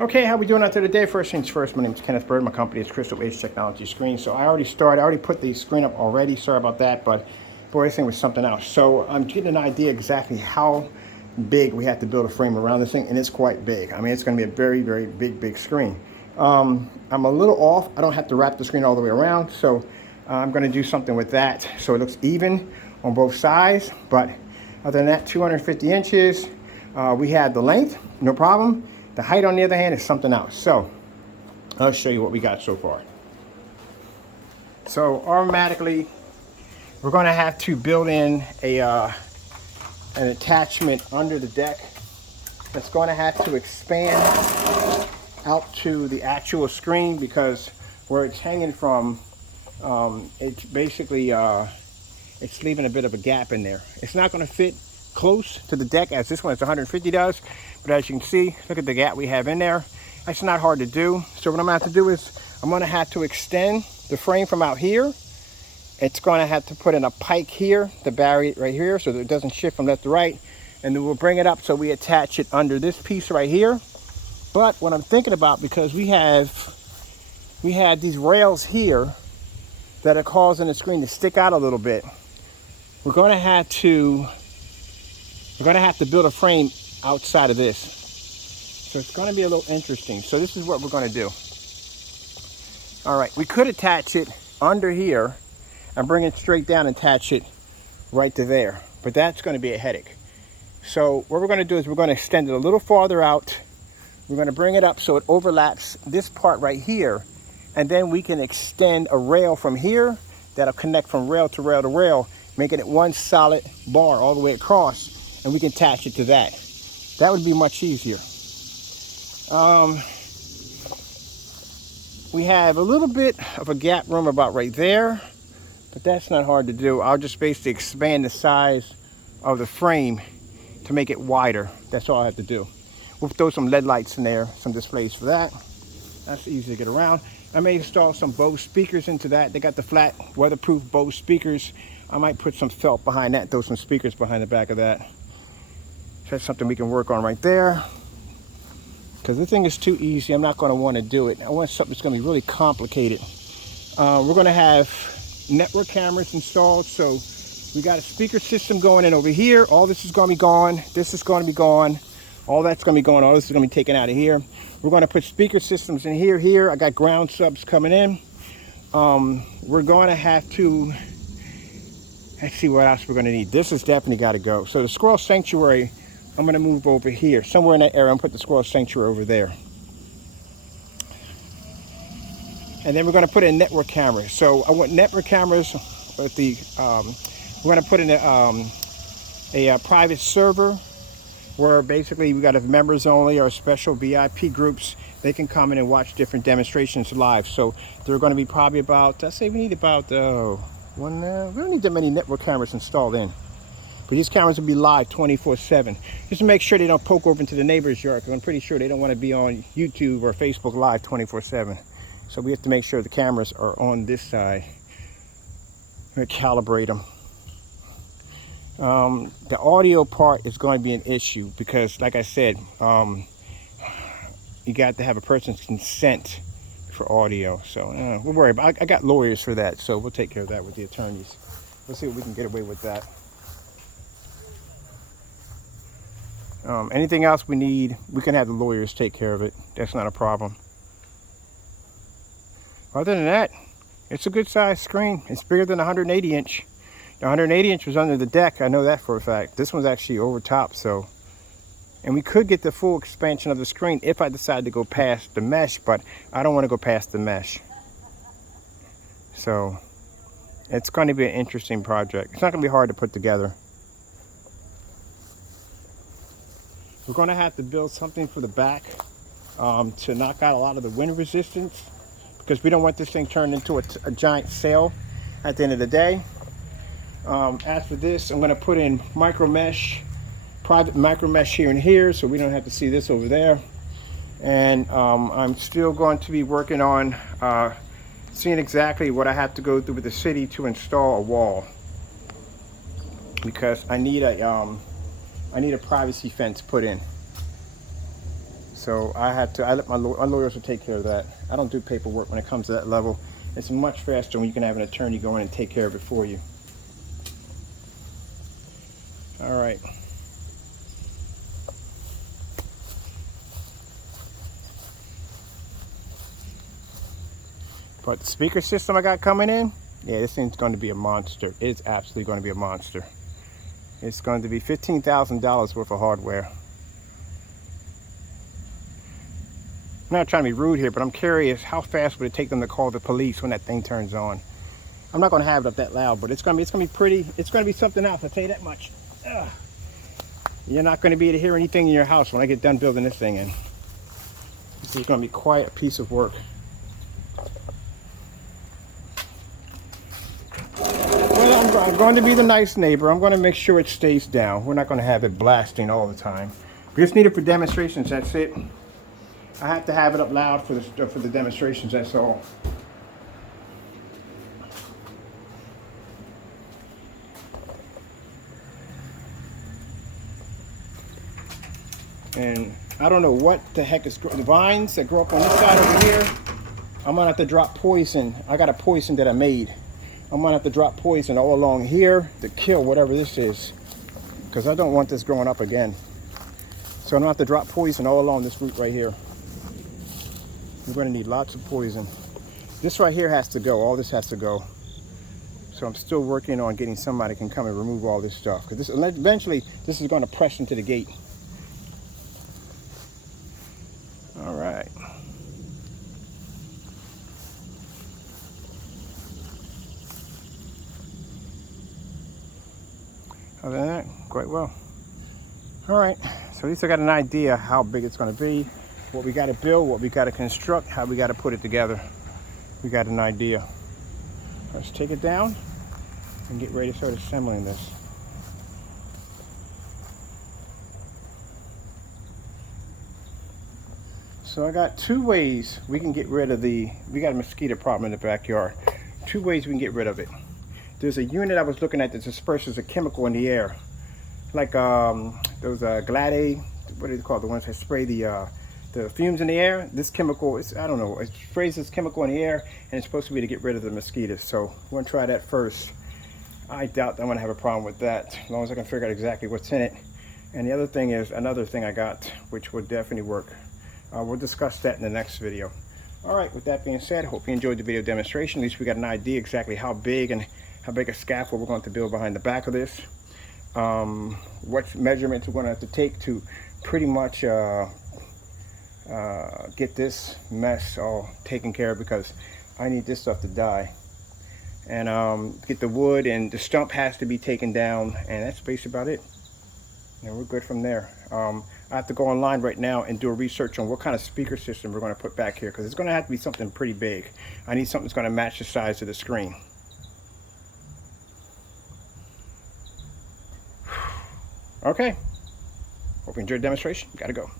Okay, how we doing out there today? First things first, my name is Kenneth Bird. My company is Crystal Age Technology Screen. So I already put the screen up already. Sorry about that, but boy, this thing was something else. So I'm getting an idea exactly how big we have to build a frame around this thing, and it's quite big. I mean, it's going to be a very, very big screen. I'm a little off. I don't have to wrap the screen all the way around, so I'm going to do something with that so it looks even on both sides. But other than that, 250 inches. We have the length, no problem. The height, on the other hand, is something else. So I'll show you what we got so far. So automatically, we're going to have to build in an attachment under the deck that's going to have to expand out to the actual screen, because where it's hanging from, it's basically it's leaving a bit of a gap in there. It's not going to fit close to the deck as this one is 150 does, but as you can see, look at the gap we have in there. That's not hard to do. So what I'm going to have to do is I'm going to have to extend the frame from out here. It's going to have to put in a pike here to bury it right here so that it doesn't shift from left to right, and then we'll bring it up so we attach it under this piece right here. But what I'm thinking about, because we had these rails here that are causing the screen to stick out a little bit, we're going to have to build a frame outside of this. So it's going to be a little interesting. So this is what we're going to do. All right, we could attach it under here and bring it straight down and attach it right to there, but that's going to be a headache. So what we're going to do is we're going to extend it a little farther out. We're going to bring it up so it overlaps this part right here, and then we can extend a rail from here that'll connect from rail to rail to rail, making it one solid bar all the way across, and we can attach it to that. That would be much easier. We have a little bit of a gap room about right there, but that's not hard to do. I'll just basically expand the size of the frame to make it wider. That's all I have to do. We'll throw some LED lights in there, some displays for that. That's easy to get around. I may install some Bose speakers into that. They got the flat, weatherproof Bose speakers. I might put some felt behind that, throw some speakers behind the back of that. So that's something we can work on right there. Because the thing is too easy, I'm not going to want to do it. I want something that's going to be really complicated. We're going to have network cameras installed. So we got a speaker system going in over here. All this is going to be gone. This is going to be gone. All that's going to be gone. All this is going to be taken out of here. We're going to put speaker systems in here. I got ground subs coming in. We're going to have to, let's see what else we're going to need. This has definitely got to go. So the squirrel sanctuary, I'm going to move over here. Somewhere in that area, I'm going to put the squirrel sanctuary over there. And then we're going to put in network cameras. So I want network cameras with the, we're going to put in a private server, where basically we got a members only or special VIP groups. They can come in and watch different demonstrations live. So there are going to be probably about, I say we need about we don't need that many network cameras installed in. But these cameras will be live 24/7. Just to make sure they don't poke over into the neighbor's yard, because I'm pretty sure they don't want to be on YouTube or Facebook Live 24/7. So we have to make sure the cameras are on this side. We're going to calibrate them. The audio part is going to be an issue because, like I said, you got to have a person's consent for audio. So we'll worry about it. I got lawyers for that, so we'll take care of that with the attorneys. Let's see what we can get away with that. Anything else we need, we can have the lawyers take care of it. That's not a problem. Other than that, it's a good size screen. It's bigger than 180 inch. The 180 inch was under the deck. I know that for a fact. This one's actually over top. So, and we could get the full expansion of the screen if I decide to go past the mesh, but I don't want to go past the mesh. So it's going to be an interesting project. It's not going to be hard to put together. We're going to have to build something for the back to knock out a lot of the wind resistance, because we don't want this thing turned into a giant sail at the end of the day. As for this, I'm going to put in micro mesh, private micro mesh here and here, so we don't have to see this over there. And I'm still going to be working on seeing exactly what I have to go through with the city to install a wall, because I need a privacy fence put in. So I let my lawyers will take care of that. I don't do paperwork when it comes to that level. It's much faster when you can have an attorney go in and take care of it for you. All right. But the speaker system I got coming in, yeah, this thing's going to be a monster. It's absolutely going to be a monster. It's going to be $15,000 worth of hardware. I'm not trying to be rude here, but I'm curious, how fast would it take them to call the police when that thing turns on? I'm not going to have it up that loud, but it's going to be pretty. It's going to be something else. I'll tell you that much. Ugh. You're not going to be able to hear anything in your house when I get done building this thing in. This is going to be quite a piece of work. Well, I'm going to be the nice neighbor. I'm going to make sure it stays down. We're not going to have it blasting all the time. We just need it for demonstrations. That's it. I have to have it up loud for the demonstrations. That's all. And I don't know what the heck is the vines that grow up on this side over here. I'm gonna have to drop poison. I got a poison that I made. I'm gonna have to drop poison all along here to kill whatever this is, because I don't want this growing up again. So I'm gonna have to drop poison all along this root right here. We're going to need lots of poison. This right here has to go. All this has to go. So I'm still working on getting somebody can come and remove all this stuff, because this eventually this is going to press into the gate. All right. Other than that, quite well. All right. So at least I got an idea how big it's going to be. What we got to build, what we got to construct, how we got to put it together. We got an idea. Let's take it down and get ready to start assembling this. So I got two ways we can get rid of we got a mosquito problem in the backyard. Two ways we can get rid of it. There's a unit I was looking at that disperses a chemical in the air. Like those Glad, what do they call it? The ones that spray the fumes in the air. This chemical, I don't know, it sprays this chemical in the air, and it's supposed to be to get rid of the mosquitoes. So we're gonna try that first. I doubt I'm gonna have a problem with that, as long as I can figure out exactly what's in it. And the other thing is another thing I got, which would definitely work. We'll discuss that in the next video. All right, with that being said, I hope you enjoyed the video demonstration. At least we got an idea exactly how big a scaffold we're going to build behind the back of this. What measurements we're going to have to take to pretty much get this mess all taken care of, because I need this stuff to die. And get the wood, and the stump has to be taken down, and that's basically about it. And we're good from there. I have to go online right now and do a research on what kind of speaker system we're going to put back here, because it's going to have to be something pretty big. I need something that's going to match the size of the screen. Okay. Hope you enjoyed the demonstration. Gotta go.